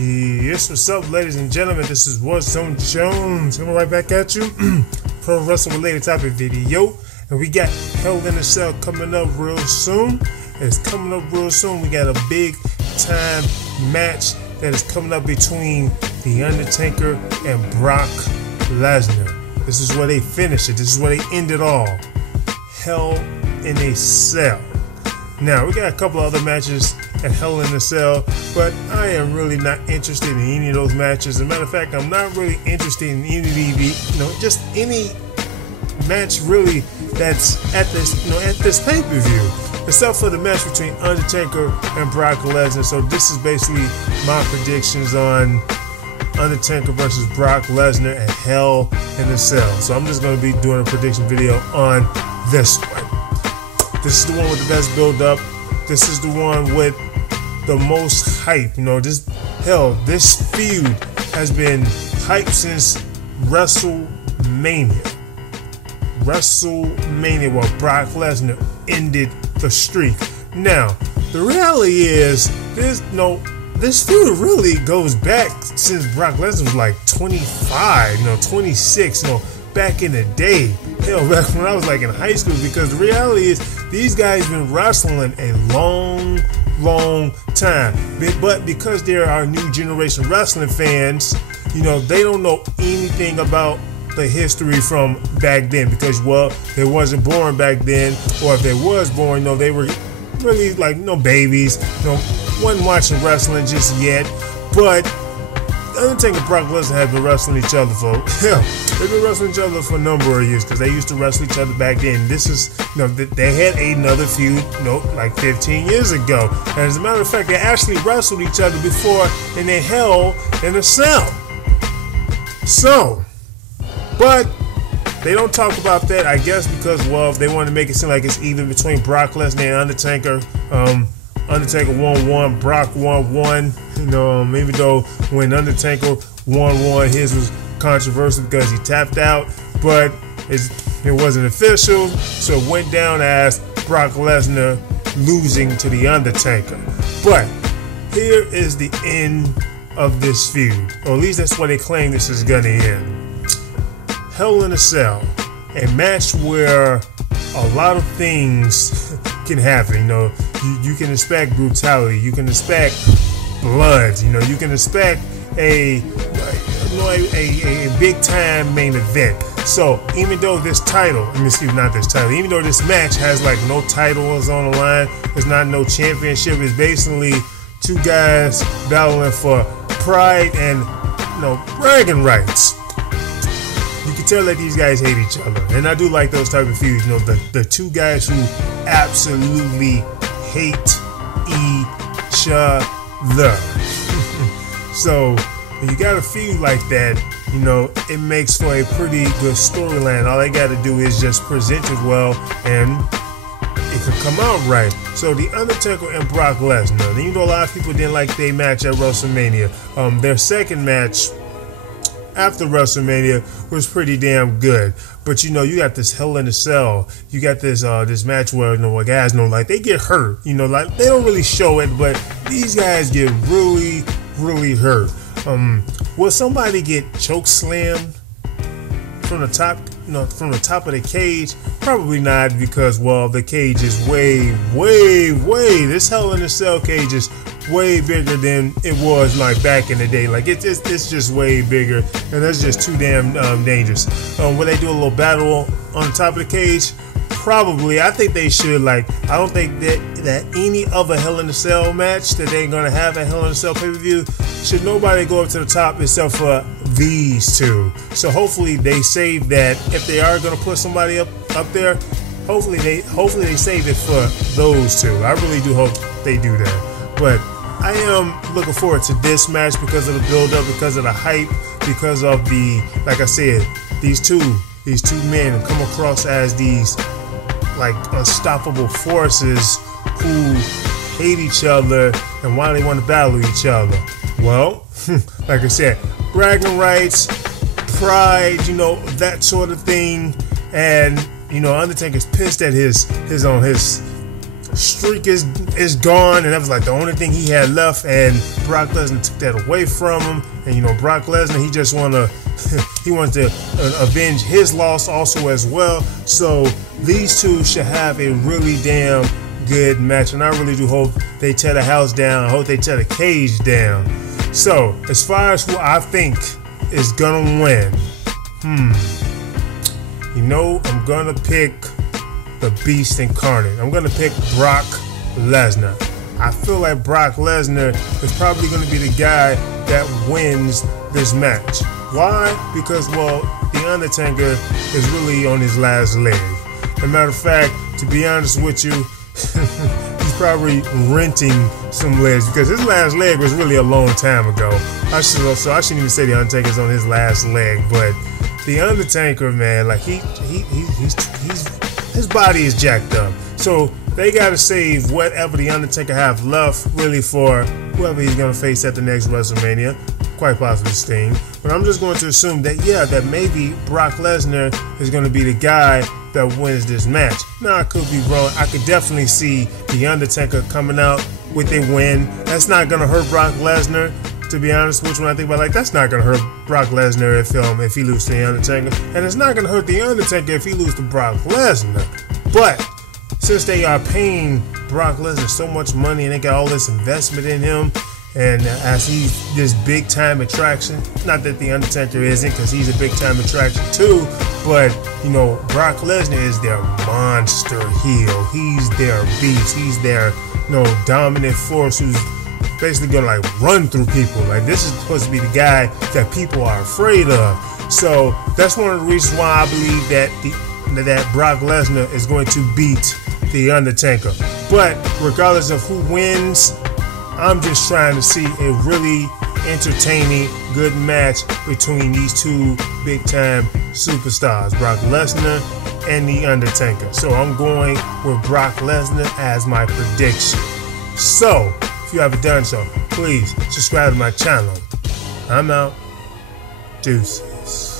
Yes, what's up, ladies and gentlemen? This is Warzone Jones coming right back at you. Pro wrestling related topic video, and we got Hell in a Cell coming up real soon. It's coming up real soon. We got a big time match that is coming up between the Undertaker and Brock Lesnar. This is where they finish it. This is where they end it all. Hell in a Cell. Now, we got a couple other matches at Hell in a Cell, but I am really not interested in any of those matches. As a matter of fact, I'm not really interested in any of the, just any match really that's at this pay-per-view, except for the match between Undertaker and Brock Lesnar. So this is basically my predictions on Undertaker versus Brock Lesnar at Hell in a Cell. So I'm just going to be doing a prediction video on this one. This is the one with the best build-up. This is the one with the most hype. This feud has been hyped since WrestleMania. WrestleMania, where Brock Lesnar ended the streak. Now, the reality is, this feud really goes back since Brock Lesnar was like 25, 26, back in the day. Hell, back when I was like in high school, because the reality is these guys been wrestling a long time. But because there are new generation wrestling fans, they don't know anything about the history from back then, because, well, they wasn't born back then, or if they was born, they were really like babies, wasn't watching wrestling just yet. But Undertaker and Brock Lesnar have been wrestling each other for, they've been wrestling each other for a number of years, because they used to wrestle each other back then. This is, they had another feud, like 15 years ago. And as a matter of fact, they actually wrestled each other before in a Hell in a Cell. So, but they don't talk about that, I guess, because, well, they want to make it seem like it's even between Brock Lesnar and Undertaker. Undertaker won, Brock won. Even though when Undertaker won, his was controversial because he tapped out, but it wasn't official, so it went down as Brock Lesnar losing to the Undertaker. But here is the end of this feud, or at least that's what they claim this is gonna end. Hell in a Cell, a match where a lot of things can happen. You can expect brutality, you can expect blood, you can expect a big time main event. So even though this even though this match has like no titles on the line, there's not no championship, it's basically two guys battling for pride and bragging rights. You can tell that these guys hate each other, and I do like those type of feuds. The two guys who absolutely hate each other. So when you got a feud like that, it makes for a pretty good storyline. All they got to do is just present it well, and it could come out right. So the Undertaker and Brock Lesnar, a lot of people didn't like their match at WrestleMania. Their second match after WrestleMania was pretty damn good. But you got this Hell in a Cell. You got this this match where guys they get hurt. They don't really show it, but these guys get really hurt. Will somebody get choke slammed from the top? From the top of the cage? Probably not, because, well, the cage is way. This Hell in a Cell cage is way bigger than it was like back in the day. Like it's just way bigger, and that's just too damn dangerous. Will they do a little battle on the top of the cage? Probably. I think they should. I don't think that any other Hell in a Cell match that they're gonna have at Hell in a Cell pay-per-view should nobody go up to the top except for these two. So hopefully they save that. If they are gonna put somebody up there, hopefully they save it for those two. I really do hope they do that. But I am looking forward to this match because of the build-up, because of the hype, because of the, like I said, these two men come across as these unstoppable forces who hate each other, and why they want to battle each other. Well, like I said, bragging rights, pride, that sort of thing. And Undertaker's pissed at his streak is gone, and that was like the only thing he had left, and Brock Lesnar took that away from him. And you know, Brock Lesnar, he just he wants to avenge his loss also as well. So these two should have a really damn good match, and I really do hope they tear the house down. I hope they tear the cage down. So as far as who I think is gonna win, you know, I'm gonna pick the Beast Incarnate. I'm gonna pick Brock Lesnar. I feel like Brock Lesnar is probably gonna be the guy that wins this match. Why? Because, well, The Undertaker is really on his last leg. As a matter of fact, to be honest with you, he's probably renting some legs, because his last leg was really a long time ago. So I shouldn't even say The Undertaker's on his last leg, but The Undertaker, man, like his body is jacked up. So they gotta save whatever The Undertaker have left really for whoever he's gonna face at the next WrestleMania, quite possibly Sting. But I'm just going to assume that, yeah, that maybe Brock Lesnar is gonna be the guy that wins this match. Now, I could be wrong. I could definitely see The Undertaker coming out with a win. That's not gonna hurt Brock Lesnar, to be honest. Which, when I think about it, like, that's not gonna hurt Brock Lesnar if he loses to The Undertaker, and it's not gonna hurt The Undertaker if he loses to Brock Lesnar. But since they are paying Brock Lesnar so much money and they got all this investment in him, and as he's this big time attraction, not that The Undertaker isn't, because he's a big time attraction too, but you know, Brock Lesnar is their monster heel. He's their beast. He's their, you know, dominant force who's basically gonna like run through people. Like, this is supposed to be the guy that people are afraid of. So that's one of the reasons why I believe that Brock Lesnar is going to beat The Undertaker. But regardless of who wins, I'm just trying to see a really entertaining, good match between these two big-time superstars, Brock Lesnar and The Undertaker. So I'm going with Brock Lesnar as my prediction. So, if you haven't done so, please subscribe to my channel. I'm out. Deuces.